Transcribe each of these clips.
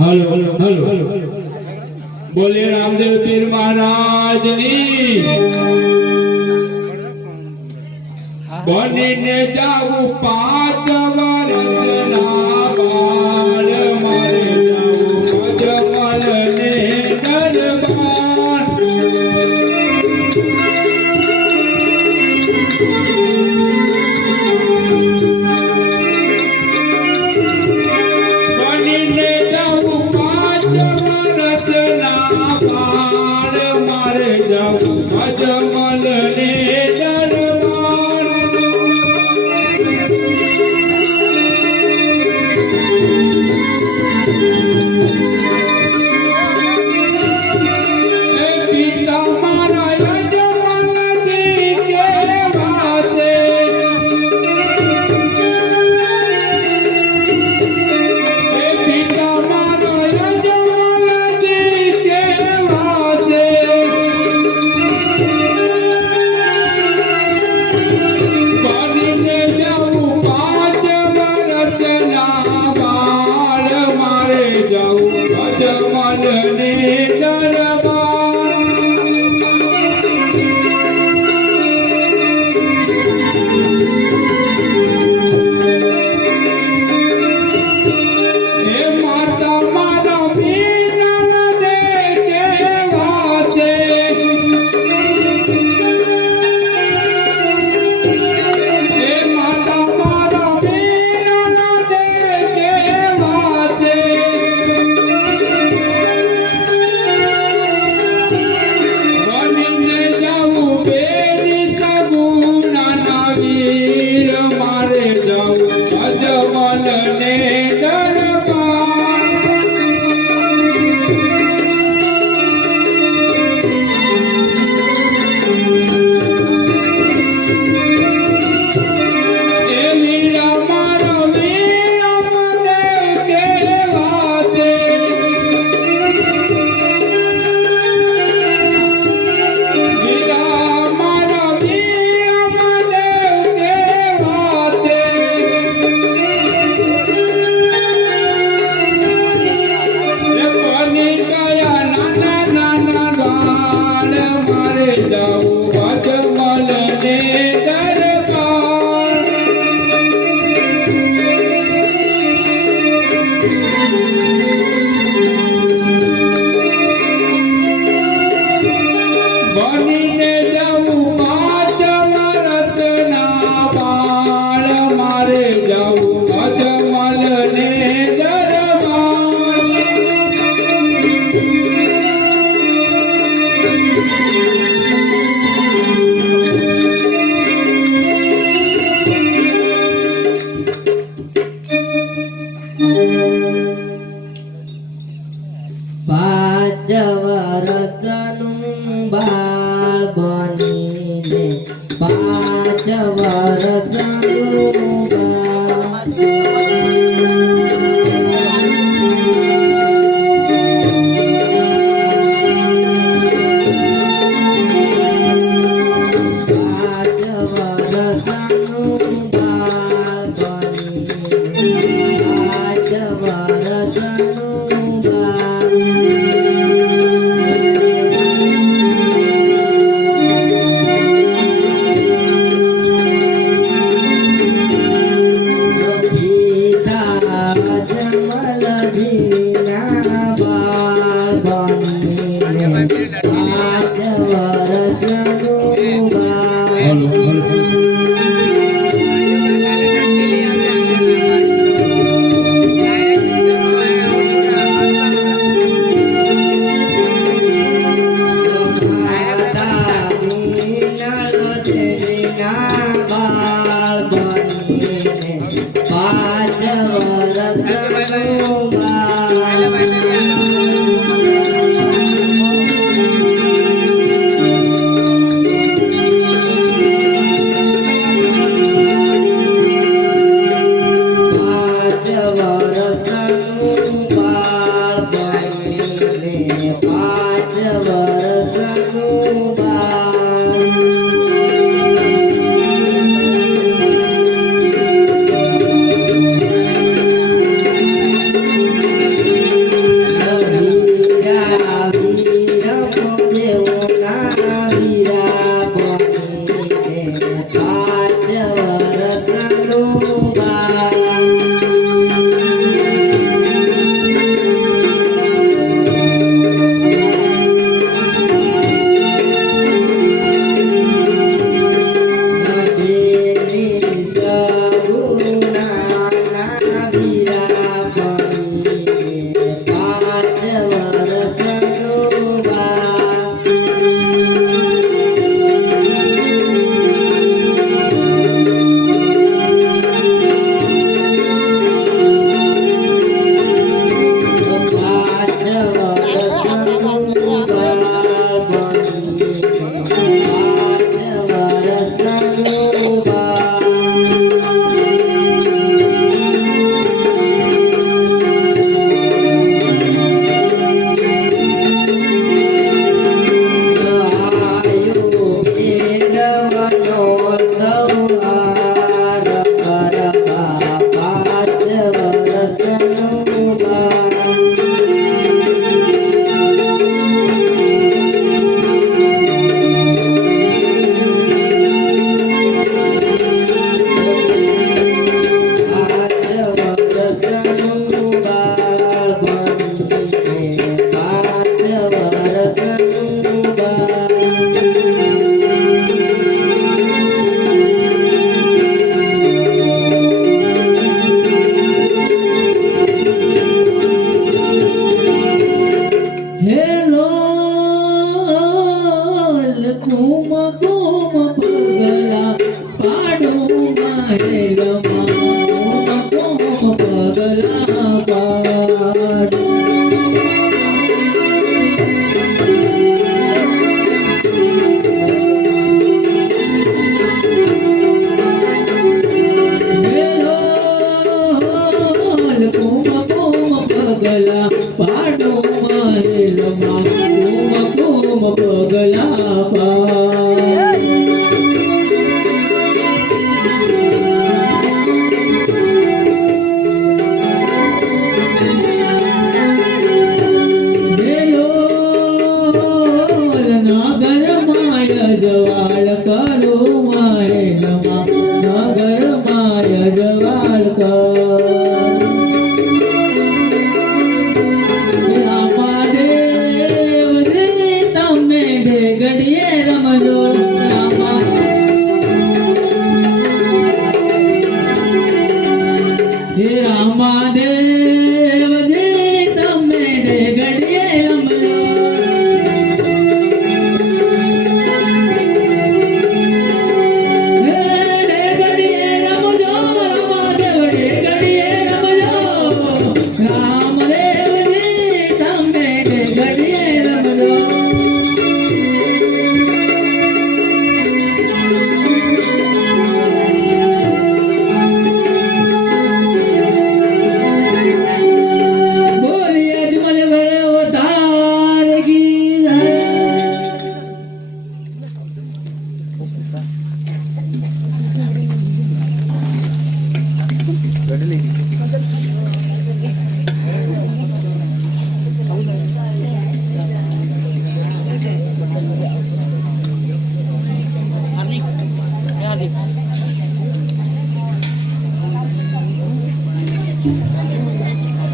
Hello hello बोले रामदेव पीर महाराज बनी ने जाऊ 5 वर्ष ना बाल मारे जाऊ अजमल ने दरबार बनी ने जाऊ 5 वर्ष ना बाल मारे जाऊ अजमल ने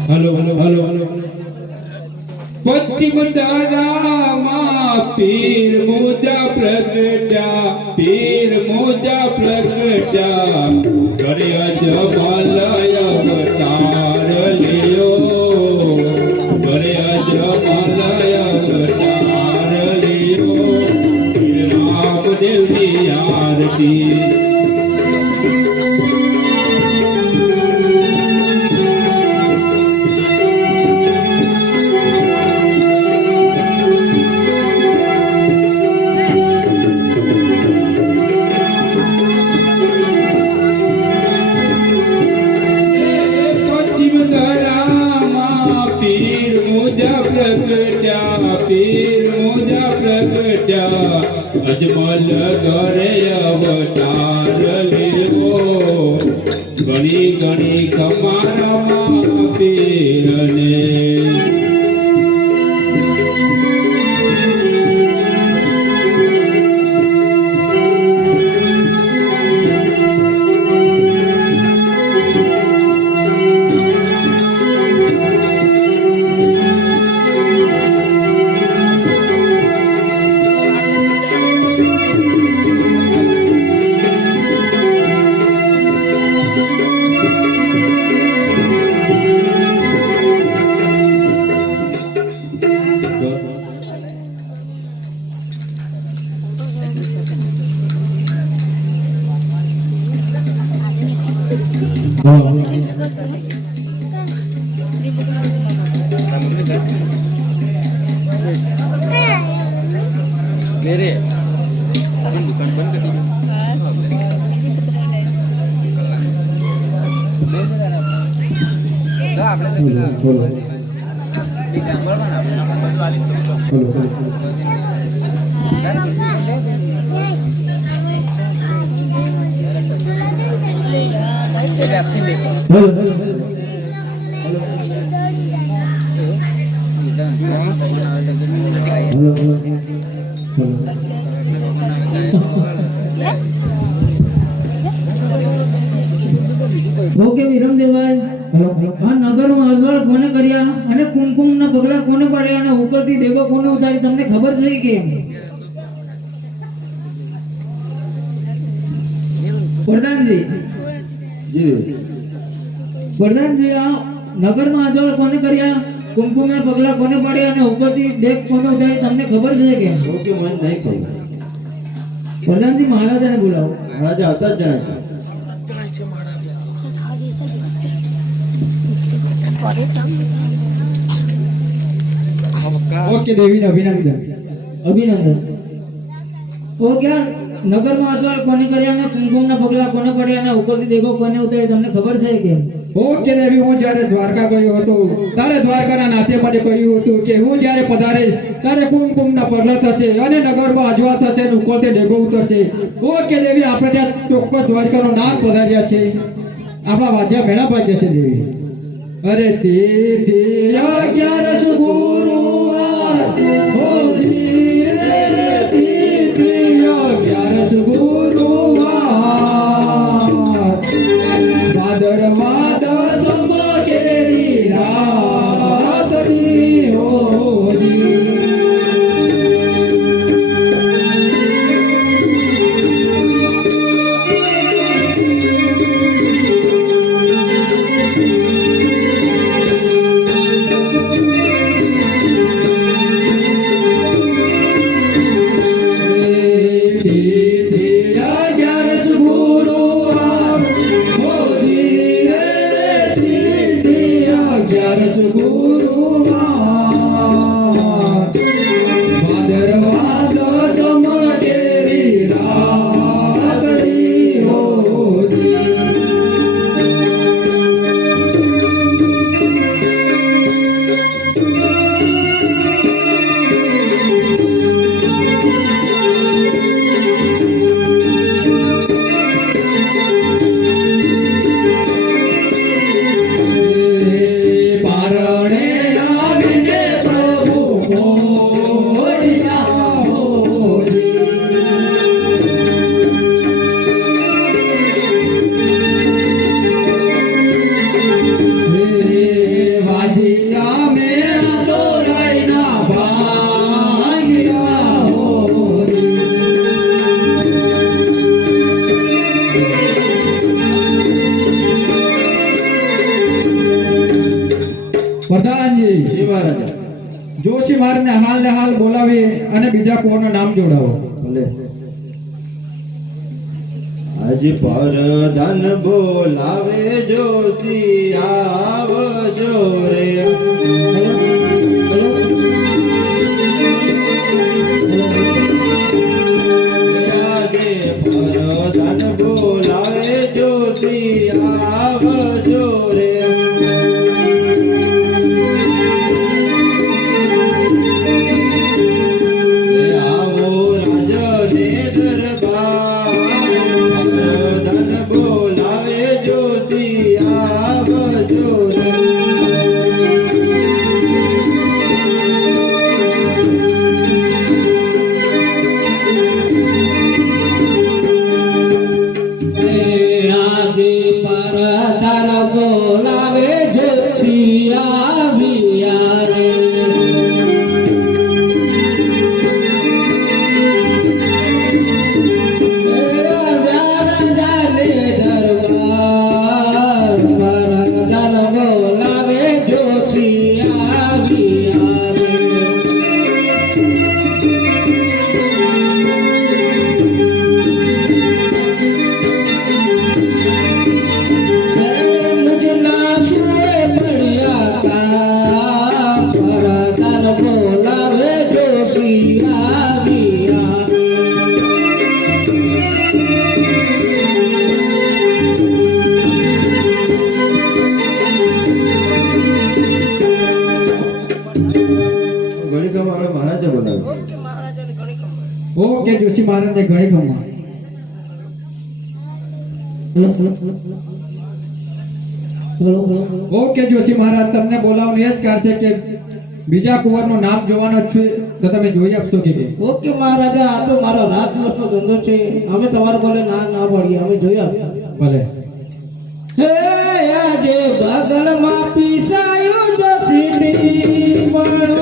હલો હલો પશ્ચિમ દારામાં પીર મોજા પ્રગટ્યા ઘરે અજમાલય અવતાર લિયો ઘરે અજમાલય અવતાર લિયો રામદેવની આરતી અજમલ ઘરે અવતાર લેવો ઘણી ઘણી ખમારામાં પીરને मेरे दुकान बंद कर ઓકે વિરમદેવભાઈ આ નગરમાં અજવાળ કોને કર્યા અને કુમકુમના પગલા કોને પાડ્યા અને ઉપરથી દેગો કોને ઉતારી તમને ખબર છે કે પ્રધાનજી પ્રધાનજી આ નગરમાં અજવાળ કોને કર્યા કુમકુમના પગલા કોને પાડ્યા અને ઉપરથી દેગ કોને ઉતારી તમને ખબર છે કે ઓકે મને નહીં ખબર પ્રધાનજી મહારાજાને બોલાવો મહારાજા હતા જ જણા છે ઓકે દેવીને અભિનંદન. અભિનંદન. તો ક્યાં નગરમાં અજવાળ કોને કર્યા ને કુમકુમના પગલા કોને પડ્યા અને ઉપરથી દેખો કોને ઉતારી તમને ખબર છે કે? ઓકે દેવી, હું જ્યારે દ્વારકા ગયો હતો ત્યારે દ્વારકાના નાથે મને કહ્યું હતું કે હું જ્યારે પધારીશ ત્યારે કુમકુમના પગલા થશે અને નગરમાં અજવા થશે અને ઉકળતે ડેગો ઉતરશે. ઓકે દેવી, આપણે ત્યાં ચોક્કસ દ્વારકાનો નાથ પધાર્યા છે. આપણા વાદ્યા મેળા ભાગ્યા છે દેવી. અરે તે 11 ગુરુવાર હોજી રે, તે 11 ગુરુવાર ભાદરમાં દસમા કેરી રાતની હોજી. પ્રધાનજી, જી મહારાજા. જોશી મારને હાલ ને હાલ બોલાવી અને બીજા કોનું નામ જોડાવો. ભલે. આજ પરધાન બોલાવે જોશી આવજો રે. આગે પરધાન બોલાવે જોશી આવજો રે. આવો રાજને દરબાર પરધાન બોલાવે જોશી આવજો રે. આજે પરધાન બોલાવે જોશી આવ્યા રે. વ્યારાજાને દરબાર પરધાન બોલાવે જોશી આવ્યા રે. મુજલા સુએ પડ્યા કા પરધાન બોલાવે જોશી આવ્યા રે. ગણિકા મહારાજે બોલાવ્યો. ઓકે જોશી મહારાજને ઘણી ગમવા. ઓકે જોશી મહારાજ, તમને બોલાવવાનું એ જ કારણ છે કે બીજા કુંવરનું નામ જોવાનો જ છે, તો તમે જોઈ આપશો કે કેમ? ઓકે મહારાજા, આ તો મારો રાત દિવસનો ધંધો છે. અમે તમારે બોલે ના ના પડીએ, અમે જોઈ આવીએ. ભલે. હે આજે બગલમાં પીસાયો જતી પડો.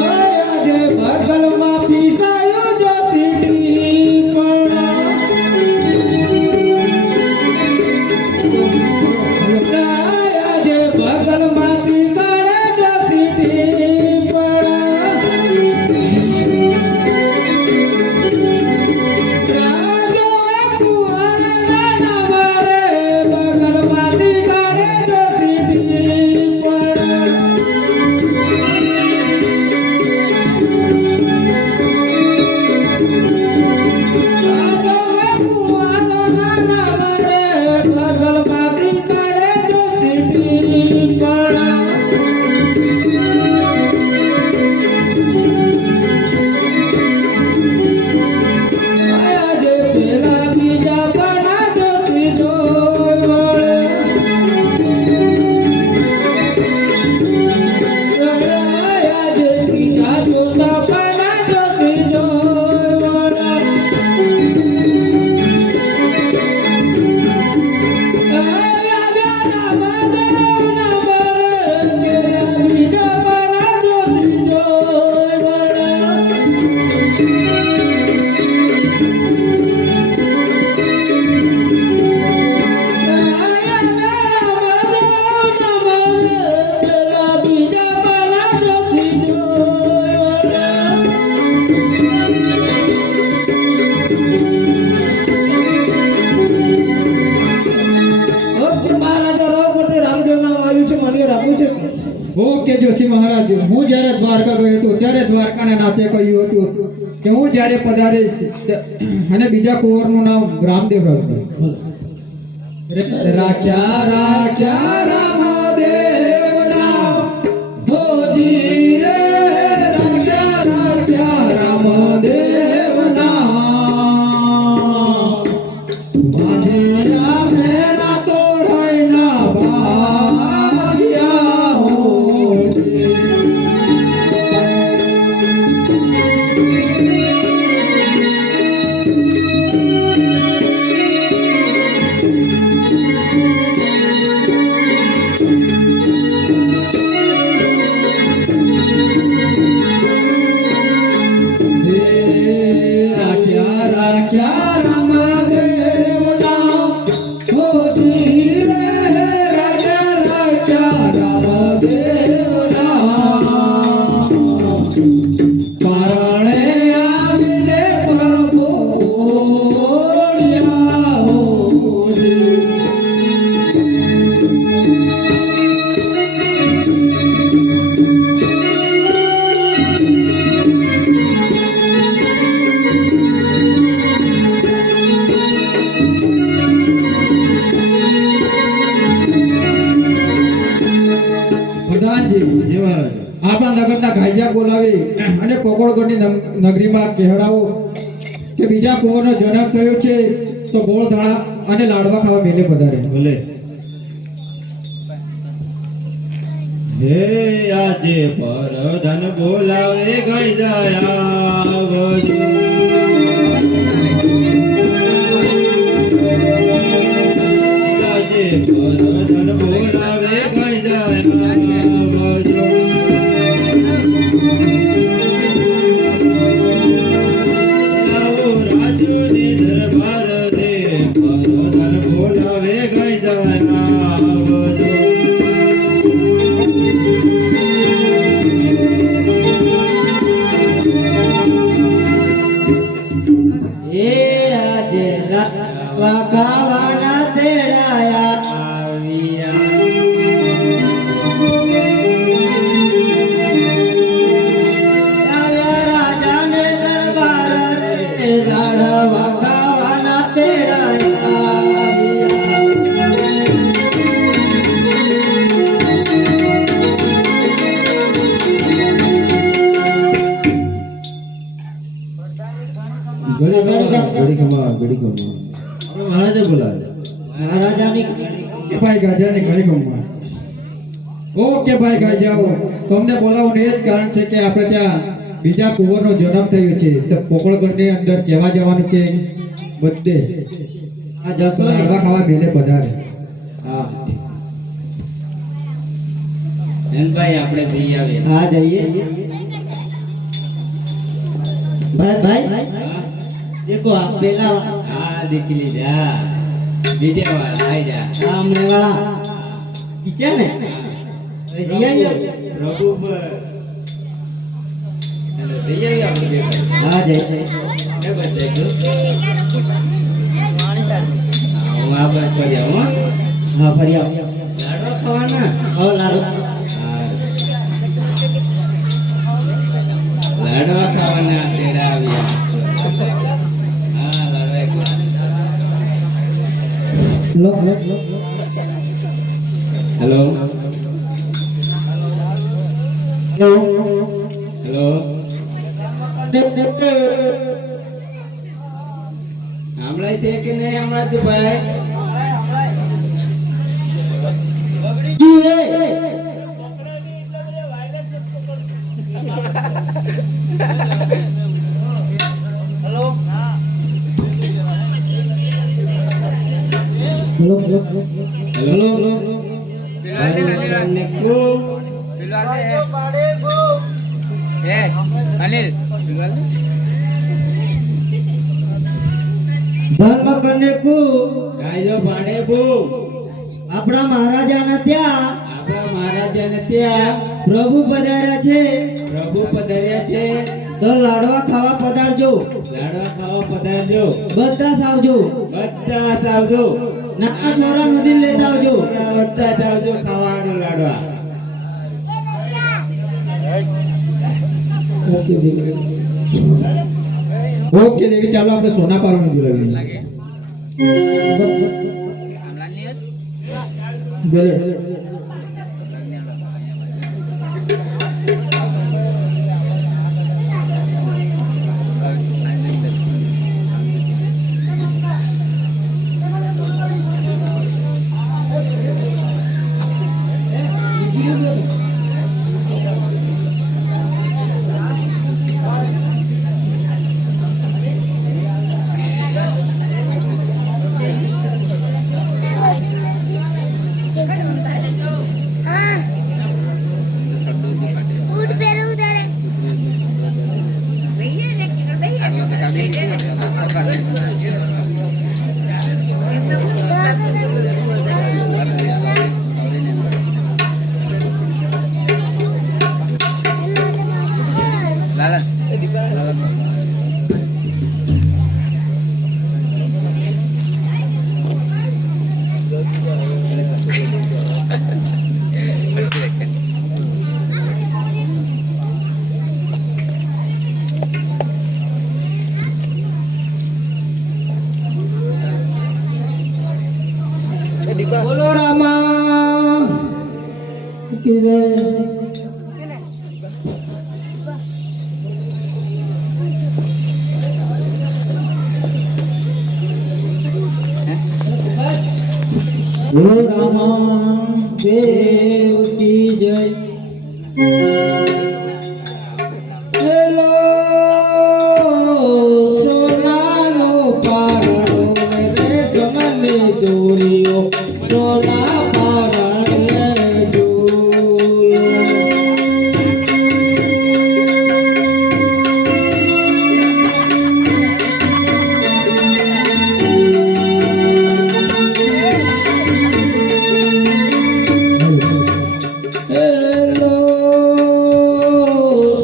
આજે બગલમાં પીસાયો જતી પડો. આજે બગલમાં પીસાયો જતી પડો. રાજો કુંવર ઓકે જોશી મહારાજ, હું જ્યારે દ્વારકા ગયો હતો ત્યારે દ્વારકાના નાતે કહ્યું હતું કે હું જ્યારે પધારીશ અને બીજા કુંવરનું નામ રામદેવ હતું. રાખ્યા રાખ્યા રામદેવ નામ હોજી રે, રાખ્યા રાખ્યા રામદેવ નામ બાંધ્યા મેણા તો રહીના ભાગ્યા હોજી. રાખ્યા રાખ્યા રામદેવ નામ હોજી રે, રાખ્યા રાખ્યા રામદેવ નામ કારણે આવીને પ્રભુ ઓળ્યા હોજી. પ્રધાનજી, જી મહારાજ. આપણા નગરના ગાયજા બોલાવી અને કોકળગઢની નગરીમાં કહેવડાવો કે બીજા કુંવરનો જન્મ થયો છે તો ગોળ ધાણા અને લાડવા ખાવા મેલે પધારે. ભલે. હે આજે પરધન બોલાવે ગઈ દયા વજુ. આજે પરધન બોલાવે ગઈ દયા વજુ. આવો રાજુની દરબાર રે, પરધન બોલાવે ગઈ દયા વજુ. એ આજે લાડવા ખાવાના તેડાયા આવ્યા રાજાને દરબાર રે, લાડવા ખાવાના તેડાયા ઘડી ખમા. આપણે મહારાજે બોલાવે. મહારાજાની કે ભાઈ ગાજાને ઘણી ગમવા. ઓકે ભાઈ ગાજાઓ, તમને બોલાવવાનું એ જ કારણ છે કે આપણે ત્યાં બીજા કુંવરનો જન્મ થયો છે તો પોકળગઢની અંદર કહેવા જવાનું છે બધે આ જશો ને? લાડવા ખાવા મેલે પધારે. હા ભાઈ આપણે જઈ આવીએ. હા જઈએ. ભાઈ દેખો આ પેલા હા દેખી લીધા. દીજે વાળા આઈ જા. સામने वाला ઈચ્છા ને અરે જઈએ ને. પ્રભુ પર જઈ આવીએ આપણે બે ભાઈ. હા જઈએ. એ બધા જો. હું આ બાજુ ફરી આવું હો. હા ફરી આવો. લાડવા ખાવાના. આવો લાડુ. લાડવા ખાવાના તેડા આવ્યા. હા લાડવા લો હેલો લો હેલો હમણાં છે કે નહીં હમણાં તું ભાઈ? લો હેલો તમને ખૂબ ધર્મ કન્યાકુ ગાયજો પાડે બહુ. આપણા મહારાજાના ત્યાં આપણા મહારાજાને ત્યાં પ્રભુ પધાર્યા છે પ્રભુ પધાર્યા છે. તો લાડવા ખાવા પધારજો. લાડવા ખાવા પધારજો. બધા સાવજો. બધા આવજો. નાના છોરા નદી લેતા આવજો. બધા જ આવજો ખાવાનું લાડવા. ઓકે દેવી. ઓકે દેવી, ચાલો આપણે સોના પારવાનું બોલાવીએ. બોલે. બોલો રામા કી જય. બોલો રામા દેવ કી જય. હેલો સોનાનો પારણો રે ગમને દોરીઓ સોના પારણે ઝૂલો. હેલો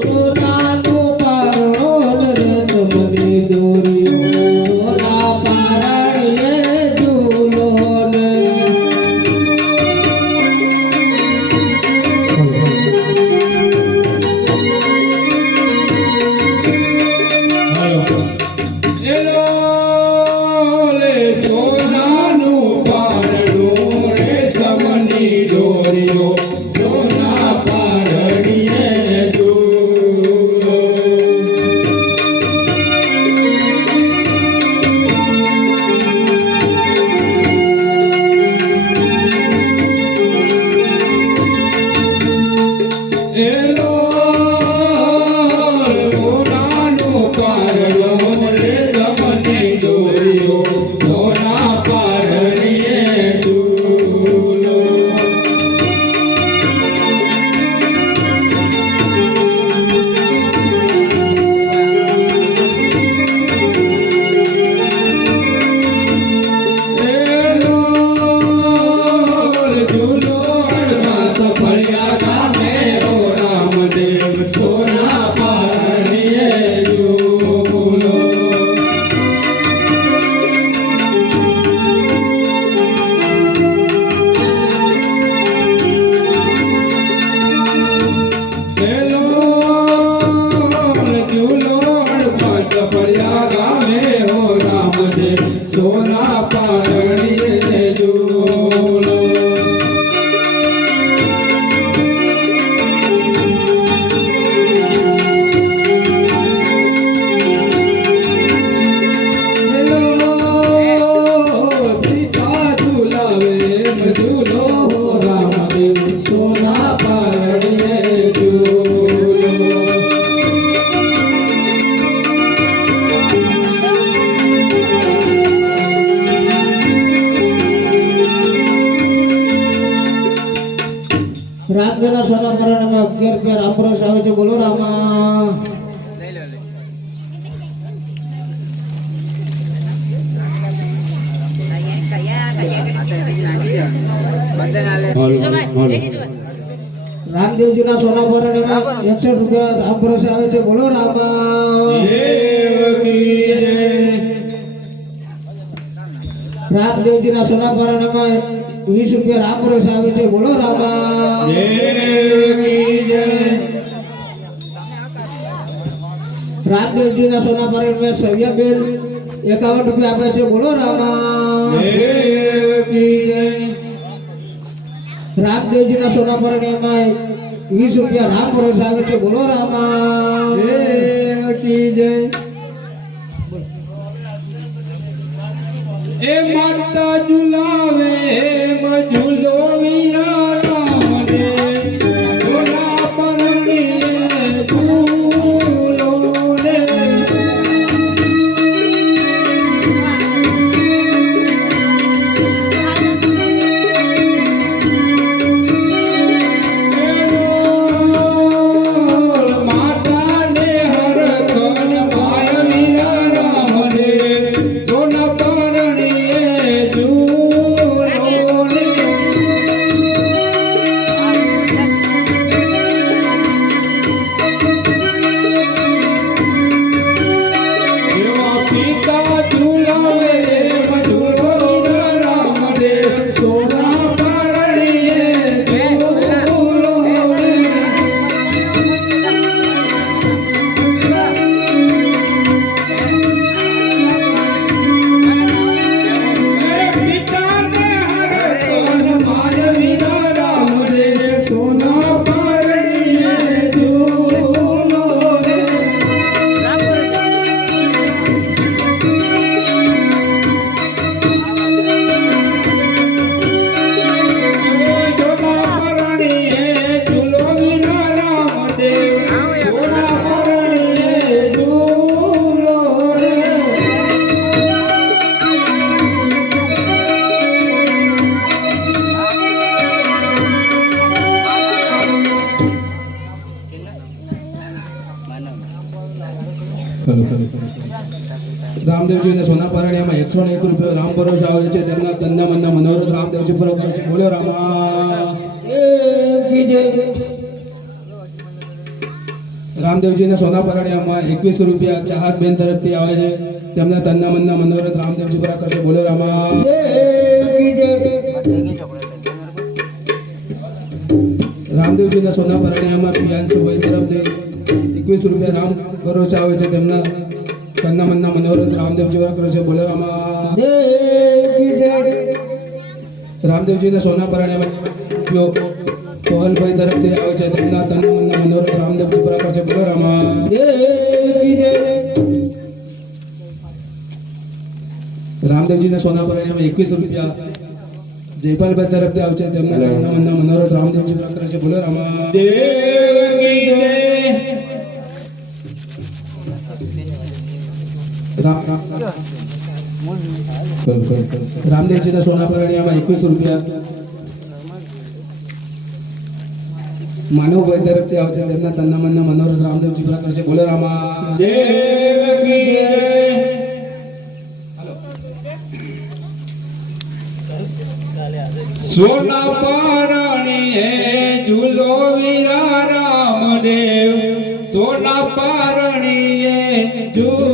સોનાનો પારણો રે ગમને દોરીઓ સોના પારણે ઝૂલો ને. એલો લે સોનાનું પારણું રે સમની દોરીઓ સોના પારણીએ ઝૂલો. એલો સોનાનું પારણું રે સમની દોરીઓ સોના પારણીએ ઝૂલો. એલો ઝૂલો અડવાત ફળિયા ગામે ઓ રામદેવ સોના પારણીએ ઝૂલો. એલો ઝૂલો અડવાત ફળિયા ગામે ઓ રામદેવ સોના પારણીએ ઝૂલો. પિતા ઝુલાવે ઝૂલો રામદેવ સોના પારણીએ ઝૂલો. રાતના સોના પારણામાં 11 પેર આપ્રોસ આવે છે. બોલો રામા. રામદેવજીના સોના પારણામાં 61 રૂપિયા આપ્રોસ આવે છે. બોલો રામા. દેવ કી જય. રામદેવજીના સોના પારણામાં 20 રૂપિયા આપ્રોસ આવે છે. બોલો રામા. દેવ કી જય. રામદેવજીના સોના પર મેં સવ્યાબેન 51 રૂપિયા આપે છે બોલો રામા દેવ કી જય રામદેવજીના સોના પર એમાં 20 રૂપિયા રામ ભરોસે આવે છે બોલો રામા દેવ કી જય એ માતા ઝુલાવે ઝૂલો વીરા રામ દે ઝોલા પરણીએ ઝૂલો રે માતા ને હર કન માય વીરા રામ દે ઝોલા પરણીએ ઝૂલો રે એવા પિતા ઝુલાવે ઝૂલો વીરા રામ દે સોના પરણીએ ઝૂલો રે પિતાને હર કન માય વીરા રામ દે સોના પરણીએ ઝૂલો રે ઝોલા પરણીએ ઝૂલો વીરા રામ દે ઝોલા પરણીએ ઝૂલો રે રામદેવજીને સોના પારણિયામાં 101 રૂપિયા રામ ભરોસે આવે છે તેમના તનના મનના મનોરથ રામદેવજી પૂરો કરે છે બોલો રામા દેવ કી જય રામદેવજીને સોના પારણિયામાં 21 રૂપિયા ચાહત બેન તરફથી આવે છે તેમના તનના મનના મનોરથ રામદેવજી પૂરા કરશે બોલો રામા દેવ કી જય રામદેવજીના સોના પારણિયામાં પિયાંશુભાઈ તરફથી 21 રૂપિયા રામ ભરોસે આવે છે તેમના તનના મનના મનોરથ રામદેવજી પૂરા કરે છે બોલો રામા દેવ કી જય રામદેવજીના સોના પારણિયામાં કોહલભાઈ તરફથી આવે છે તેમના તનના મનના મનોરથ રામદેવજી પૂરા કરશે બોલો રામા દેવ કી જય રામદેવજીના સોના પારણિયામાં 21 રૂપિયા જયપાલભાઈ તરફથી આવે છે તેમના તનના મનના મનોરથ રામદેવજી પૂરા કરે છે બોલો રામા દેવ કી જય રામદેવજીના સોના પરણિયામાં 21 રૂપિયા માનવભાઈ તરફથી આવે છે તેમના તનના મનના મનોરથ રામદેવજી પૂરા કરશે બોલો રામા દેવ કી જય સોના પરણીએ ઝૂલો વીરા રામ દેવ સોના પરણીએ ઝૂલો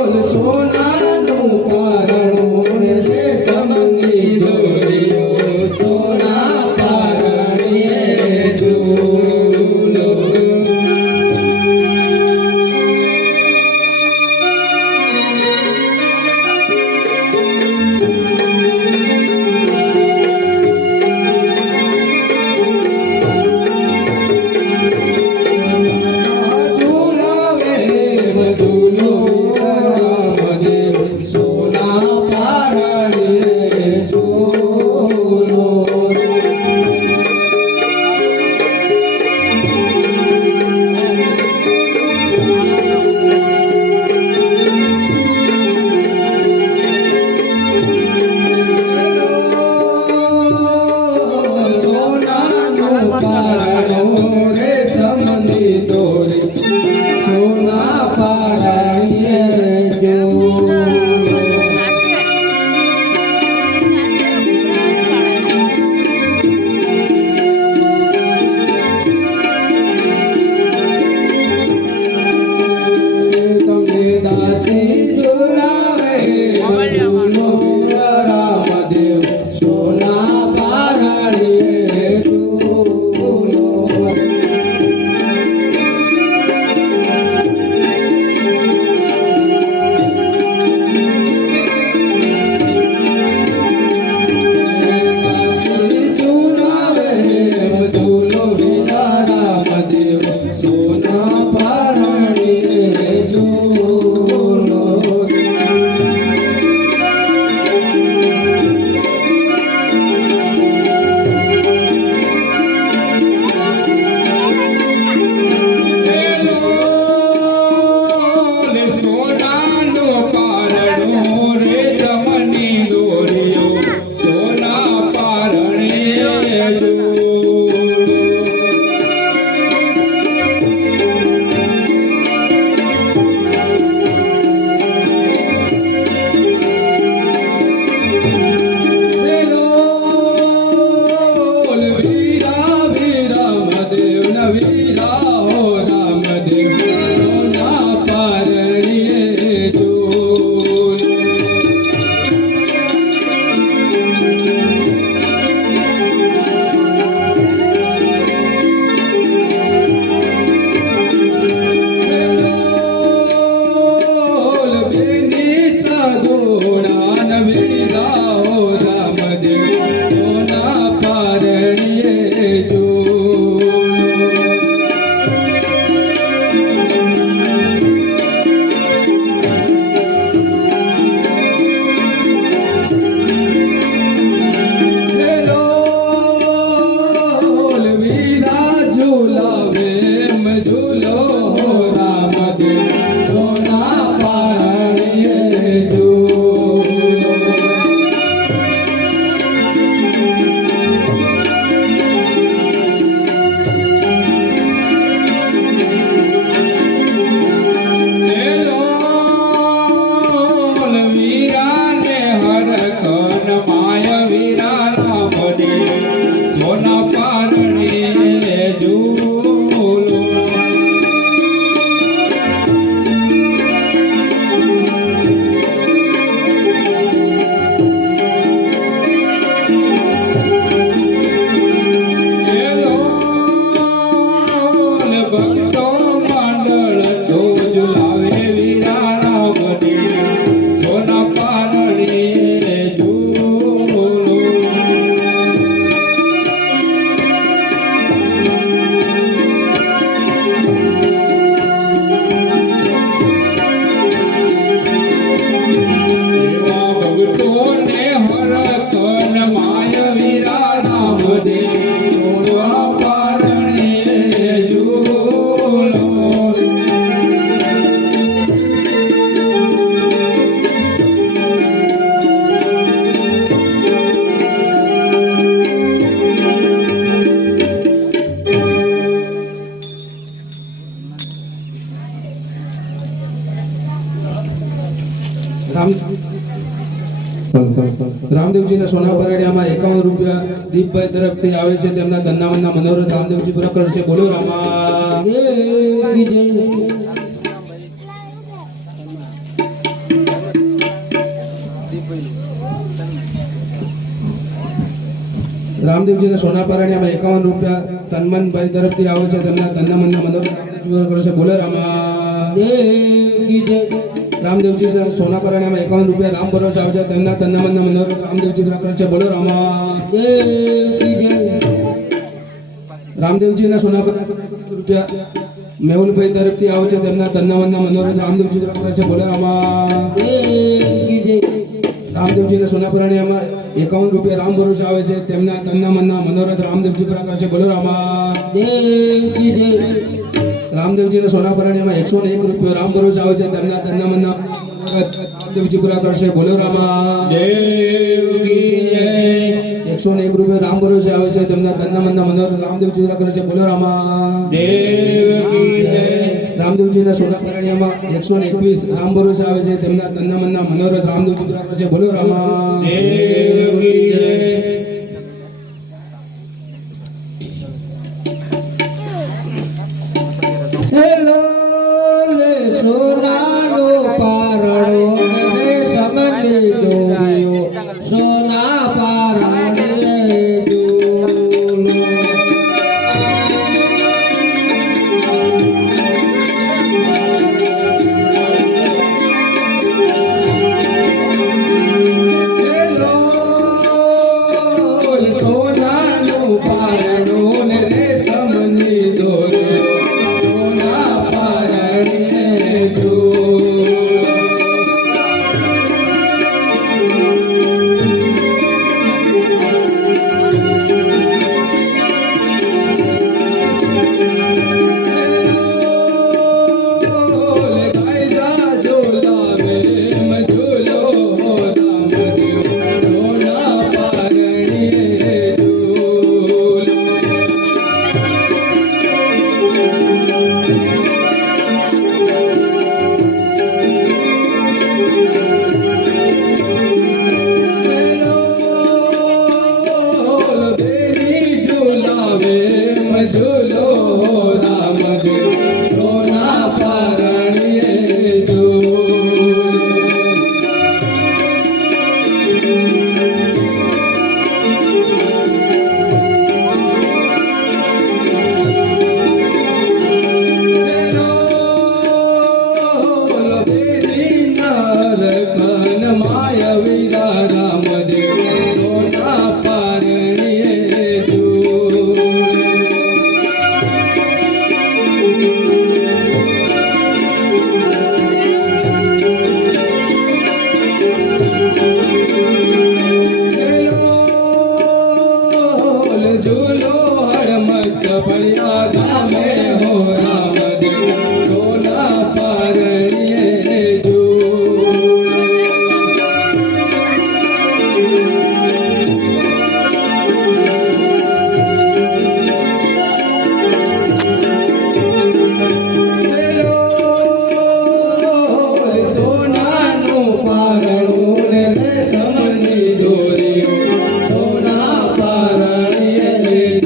રે સોનાનું કારણું રે સમંગી દોર્યો સોના પરણીએ ઝૂલો રામદેવજીના સોના પરાડિયામાં 51 રૂપિયા દીપભાઈ તરફથી આવે છે તેમના ધનના મનના મનોરથ રામદેવજી પૂરા કરશે. બોલો રામા દેવકી જય. રામદેવજીના સોના પરાડિયામાં 51 રૂપિયા તન્મનભાઈ તરફથી આવે છે તેમના ધનના મનના મનોરથ રામદેવજી પૂરા કરશે. બોલો રામા દેવકી જય. રામદેવજી સોના પરાડિયામાં 51 રૂપિયા રામ ભરોસે આવે છે તેમના ધનના મનના મનોરથ રામદેવજી પૂરા કરશે. બોલો રામા દેવકી જય. રામદેવજીના સોના રૂપિયા મેહુલભાઈ તરફથી આવે છે તેમના તન્ના મનના મનોરથ રામદેવજી પૂરા કરે છે. બોલે રામા દેવકી જય. રામદેવજીના સોના પરાડિયામાં 51 રૂપિયા રામ ભરોસે આવે છે તેમના તન્ના મનના મનોરથ રામદેવજી પૂરા કરે છે. બોલો રામા દેવકી જય. રામદેવજીના સોના પરાડિયામાં 101 રૂપિયા રામ ભરોસે આવે છે તેમના તન્ના મનના મનોરથ રામદેવજી પૂરા કરશે. બોલો રામા દેવકી જય 101 રૂપિયા રામ ભરોસે આવે છે તેમના તન્ના મનના મનોરથ રામદેવજી પૂરા કરે છે. બોલો રામા દેવકી જય રામદેવજીના સોના પરાડિયામાં 121 રામ ભરોસે આવે છે તેમના તન્ના મનના મનોરથ રામદેવજી પૂરા કરે છે. બોલો રામા દેવકી જય હેલો લે સોનાનો પારણો રે સમની દોરીઓ સોના પારણે ઝૂલો. સોનાનું પારણું ને રેશમની દોરી સોના પારણે ઝૂલો. સોના પારણે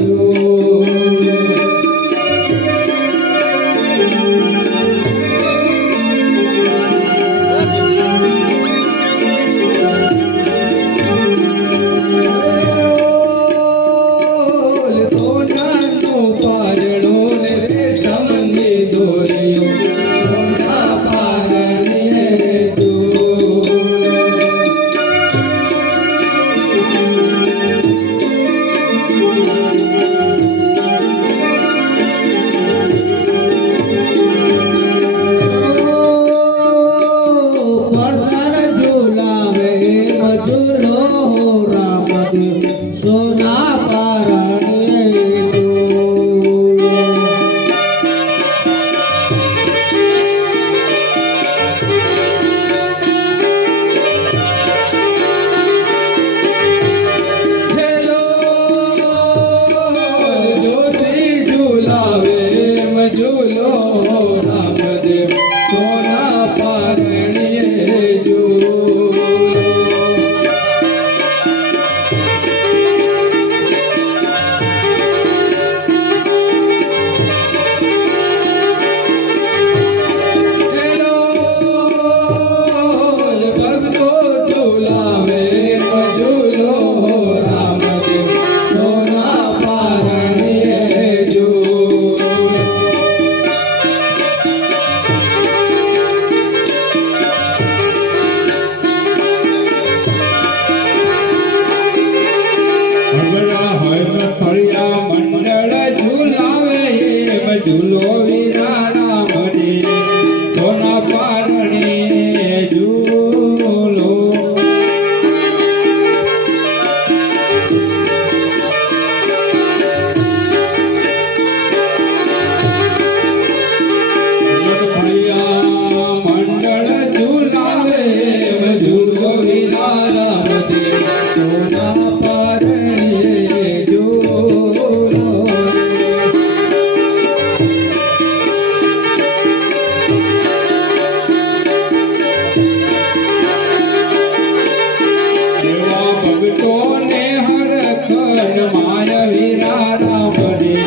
રામની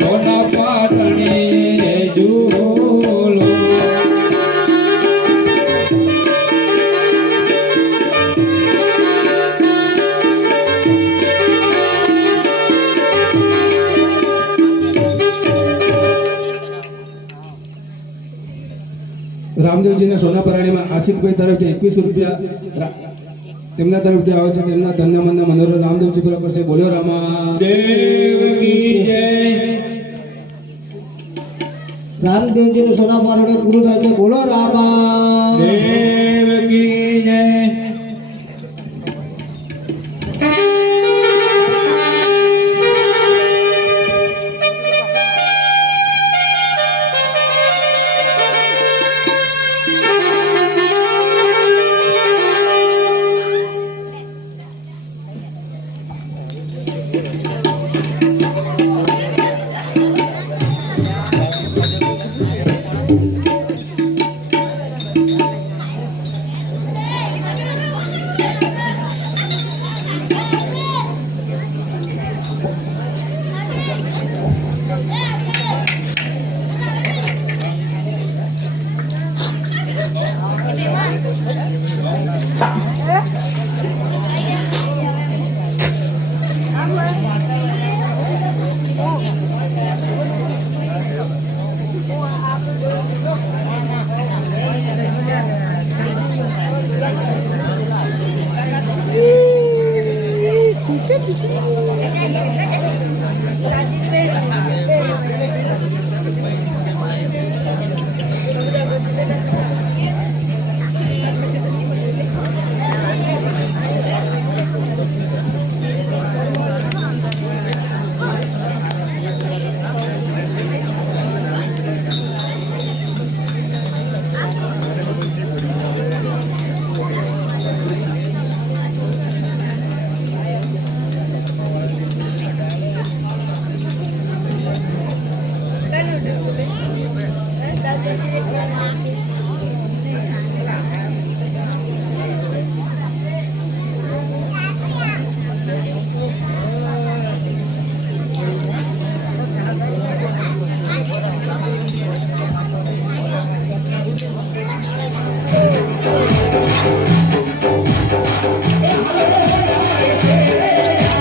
સોના પારણી ઝૂલો રામદેવજીના સોના પરાણીમાં આશિકભાઈ તરફથી 21 રૂપિયા તેમના તરફથી આવે છે. તેમના ધનના મનના મનોરથ રામદેવજી પૂરા કરશે. બોલ્યો રામા દેવ કી જય. રામદેવજીનું સોના પારણે પૂરું થાય છે. બોલો રામા દેવ કી જય. Thank you.